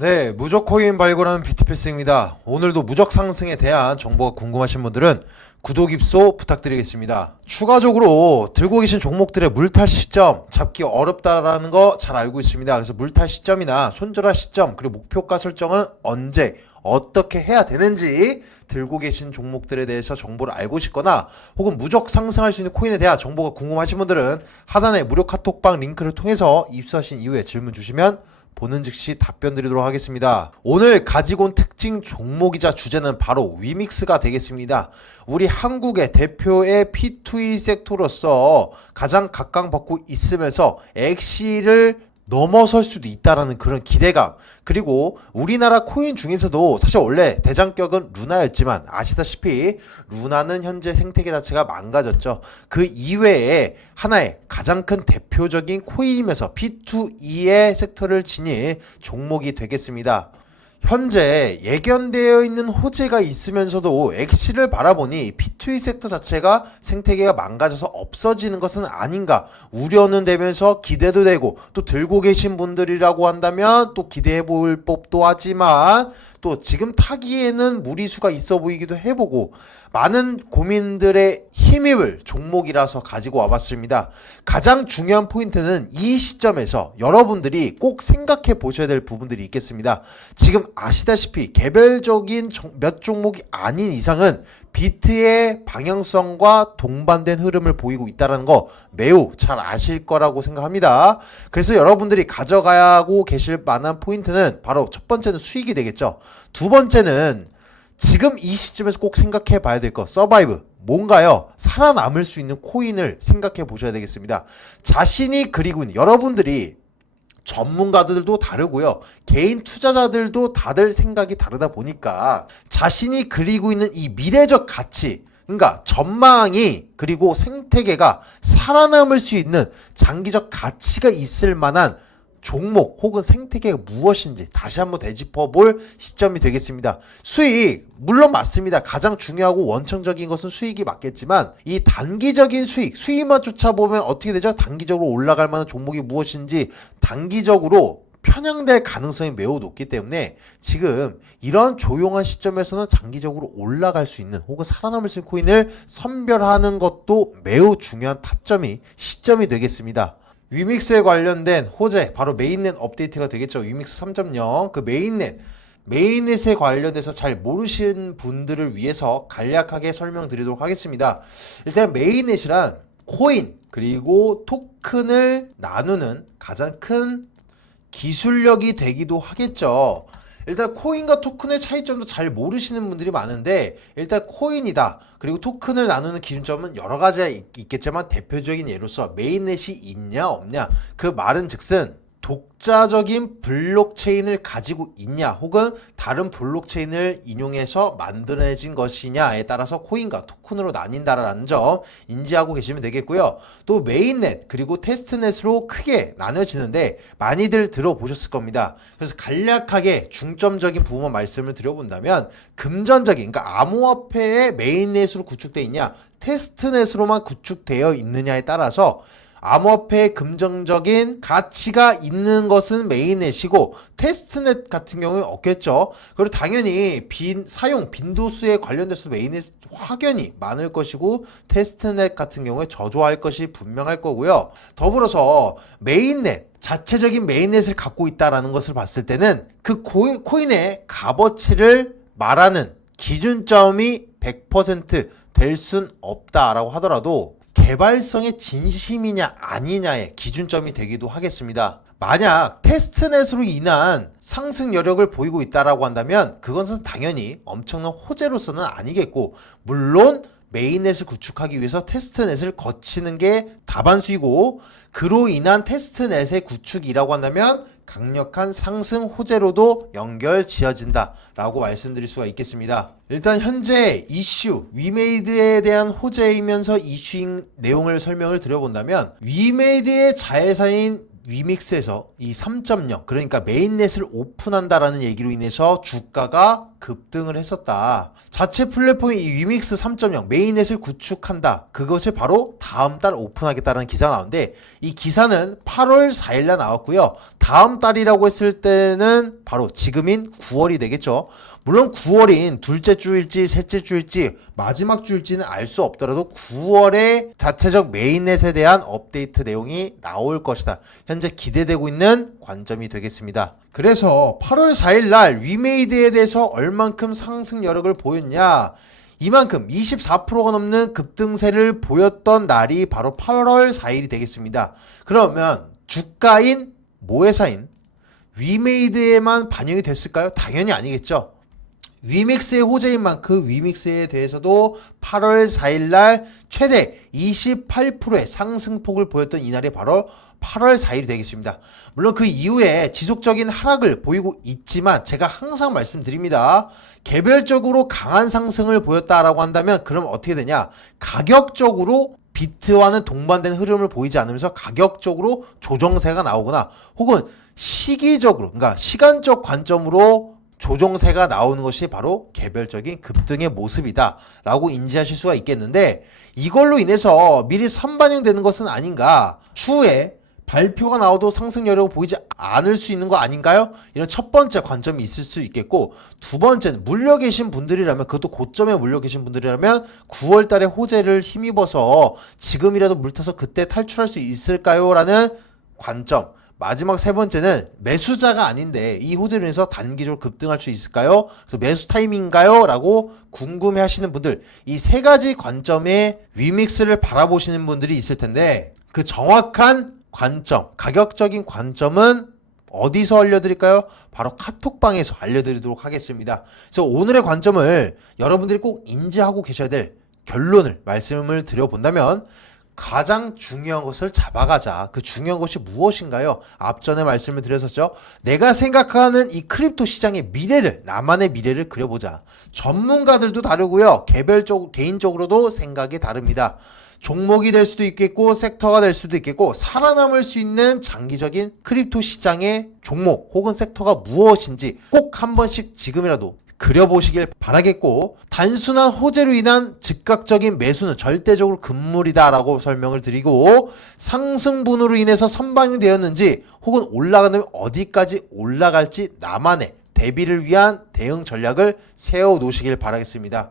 네, 무적 코인 발굴하는 비트패스입니다. 오늘도 무적 상승에 대한 정보가 궁금하신 분들은 구독 입소 부탁드리겠습니다. 추가적으로 들고 계신 종목들의 물탈 시점 잡기 어렵다라는 거 잘 알고 있습니다. 그래서 물탈 시점이나 손절할 시점 그리고 목표가 설정은 언제 어떻게 해야 되는지 들고 계신 종목들에 대해서 정보를 알고 싶거나 혹은 무적 상승할 수 있는 코인에 대한 정보가 궁금하신 분들은 하단의 무료 카톡방 링크를 통해서 입수하신 이후에 질문 주시면 보는 즉시 답변 드리도록 하겠습니다. 오늘 가지고 온 특징 종목이자 주제는 바로 위믹스가 되겠습니다. 우리 한국의 대표의 P2E 섹터로서 가장 각광받고 있으면서 엑시를 넘어설 수도 있다라는 그런 기대감. 그리고 우리나라 코인 중에서도 사실 원래 대장격은 루나였지만 아시다시피 루나는 현재 생태계 자체가 망가졌죠. 그 이외에 하나의 가장 큰 대표적인 코인이면서 P2E의 섹터를 지닌 종목이 되겠습니다. 현재 예견되어 있는 호재가 있으면서도 엑시를 바라보니 P2E 섹터 자체가 생태계가 망가져서 없어지는 것은 아닌가 우려는 되면서 기대도 되고 또 들고 계신 분들이라고 한다면 또 기대해 볼 법도 하지만 또 지금 타기에는 무리수가 있어 보이기도 해보고 많은 고민들의 힘입을 종목이라서 가지고 와봤습니다. 가장 중요한 포인트는 이 시점에서 여러분들이 꼭 생각해 보셔야 될 부분들이 있겠습니다. 지금 아시다시피 개별적인 종- 몇 종목이 아닌 이상은 비트의 방향성과 동반된 흐름을 보이고 있다는 거 매우 잘 아실 거라고 생각합니다. 그래서 여러분들이 가져가고 계실 만한 포인트는 바로 첫 번째는 수익이 되겠죠. 두 번째는 지금 이 시점에서 꼭 생각해 봐야 될거 서바이브 뭔가요? 살아남을 수 있는 코인을 생각해 보셔야 되겠습니다. 자신이 그리고 있는 여러분들이 전문가들도 다르고요. 개인 투자자들도 다들 생각이 다르다 보니까 자신이 그리고 있는 이 미래적 가치 그러니까 전망이 그리고 생태계가 살아남을 수 있는 장기적 가치가 있을 만한 종목 혹은 생태계가 무엇인지 다시 한번 되짚어 볼 시점이 되겠습니다. 수익 물론 맞습니다. 가장 중요하고 원천적인 것은 수익이 맞겠지만 이 단기적인 수익, 수익만 쫓아보면 어떻게 되죠? 단기적으로 올라갈 만한 종목이 무엇인지 단기적으로 편향될 가능성이 매우 높기 때문에 지금 이런 조용한 시점에서는 장기적으로 올라갈 수 있는 혹은 살아남을 수 있는 코인을 선별하는 것도 매우 중요한 타점이 시점이 되겠습니다. 위믹스에 관련된 호재 바로 메인넷 업데이트가 되겠죠. 위믹스 3.0 그 메인넷 메인넷에 관련해서 잘 모르시는 분들을 위해서 간략하게 설명드리도록 하겠습니다. 일단 메인넷이란 코인 그리고 토큰을 나누는 가장 큰 기술력이 되기도 하겠죠. 일단 코인과 토큰의 차이점도 잘 모르시는 분들이 많은데 일단 코인이다. 그리고 토큰을 나누는 기준점은 여러 가지가 있- 있겠지만 대표적인 예로서 메인넷이 있냐 없냐 그 말은 즉슨 독자적인 블록체인을 가지고 있냐 혹은 다른 블록체인을 인용해서 만들어진 것이냐에 따라서 코인과 토큰으로 나뉜다라는 점 인지하고 계시면 되겠고요. 또 메인넷 그리고 테스트넷으로 크게 나눠지는데 많이들 들어보셨을 겁니다. 그래서 간략하게 중점적인 부분만 말씀을 드려본다면 금전적인 그러니까 암호화폐의 메인넷으로 구축되어 있냐 테스트넷으로만 구축되어 있느냐에 따라서 암호화폐의 금전적인 가치가 있는 것은 메인넷이고 테스트넷 같은 경우는 없겠죠. 그리고 당연히 빈 사용 빈도수에 관련돼서 메인넷 확연히 많을 것이고 테스트넷 같은 경우에 저조할 것이 분명할 거고요. 더불어서 메인넷 자체적인 메인넷을 갖고 있다라는 것을 봤을 때는 그 코- 코인의 값어치를 말하는 기준점이 100%될 순 없다라고 하더라도 개발성의 진심이냐 아니냐의 기준점이 되기도 하겠습니다. 만약 테스트넷으로 인한 상승 여력을 보이고 있다라고 한다면 그것은 당연히 엄청난 호재로서는 아니겠고 물론 메인넷을 구축하기 위해서 테스트넷을 거치는 게 다반수이고 그로 인한 테스트넷의 구축이라고 한다면 강력한 상승 호재로도 연결 지어진다라고 말씀드릴 수가 있겠습니다. 일단 현재 이슈 위메이드에 대한 호재이면서 이슈인 내용을 설명을 드려본다면 위메이드의 자회사인 위믹스에서 이 3.0 그러니까 메인넷을 오픈한다라는 얘기로 인해서 주가가 급등을 했었다. 자체 플랫폼이 이 위믹스 3.0 메인넷을 구축한다. 그것을 바로 다음 달 오픈하겠다는 기사가 나오는데 이 기사는 8월 4일 날 나왔고요. 다음 달이라고 했을 때는 바로 지금인 9월이 되겠죠. 물론 9월인 둘째 주일지 셋째 주일지 마지막 주일지는 알 수 없더라도 9월에 자체적 메인넷에 대한 업데이트 내용이 나올 것이다. 현재 기대되고 있는 관점이 되겠습니다. 그래서 8월 4일 날 위메이드에 대해서 얼만큼 상승 여력을 보였냐? 이만큼 24%가 넘는 급등세를 보였던 날이 바로 8월 4일이 되겠습니다. 그러면 주가인 모회사인 위메이드에만 반영이 됐을까요? 당연히 아니겠죠. 위믹스의 호재인 만큼 위믹스에 대해서도 8월 4일 날 최대 28%의 상승폭을 보였던 이날이 바로 8월 4일이 되겠습니다. 물론 그 이후에 지속적인 하락을 보이고 있지만 제가 항상 말씀드립니다. 개별적으로 강한 상승을 보였다라고 한다면 그럼 어떻게 되냐? 가격적으로 비트와는 동반된 흐름을 보이지 않으면서 가격적으로 조정세가 나오거나 혹은 시기적으로 그러니까 시간적 관점으로 조정세가 나오는 것이 바로 개별적인 급등의 모습이다 라고 인지하실 수가 있겠는데 이걸로 인해서 미리 선반영되는 것은 아닌가. 추후에 발표가 나와도 상승 여력을 보이지 않을 수 있는 거 아닌가요? 이런 첫 번째 관점이 있을 수 있겠고 두 번째는 물려 계신 분들이라면 그것도 고점에 물려 계신 분들이라면 9월 달에 호재를 힘입어서 지금이라도 물타서 그때 탈출할 수 있을까요? 라는 관점 마지막 세 번째는 매수자가 아닌데 이 호재로 인해서 단기적으로 급등할 수 있을까요? 그래서 매수 타임인가요? 라고 궁금해 하시는 분들 이 세 가지 관점의 위믹스를 바라보시는 분들이 있을 텐데 그 정확한 관점, 가격적인 관점은 어디서 알려드릴까요? 바로 카톡방에서 알려드리도록 하겠습니다. 그래서 오늘의 관점을 여러분들이 꼭 인지하고 계셔야 될 결론을 말씀을 드려본다면 가장 중요한 것을 잡아가자. 그 중요한 것이 무엇인가요? 앞전에 말씀을 드렸었죠. 내가 생각하는 이 크립토 시장의 미래를, 나만의 미래를 그려보자. 전문가들도 다르고요. 개별적, 개인적으로도 생각이 다릅니다. 종목이 될 수도 있겠고, 섹터가 될 수도 있겠고, 살아남을 수 있는 장기적인 크립토 시장의 종목 혹은 섹터가 무엇인지 꼭 한 번씩 지금이라도 그려보시길 바라겠고 단순한 호재로 인한 즉각적인 매수는 절대적으로 금물이다라고 설명을 드리고 상승분으로 인해서 선방이 되었는지 혹은 올라가면 어디까지 올라갈지 나만의 대비를 위한 대응 전략을 세워 놓으시길 바라겠습니다.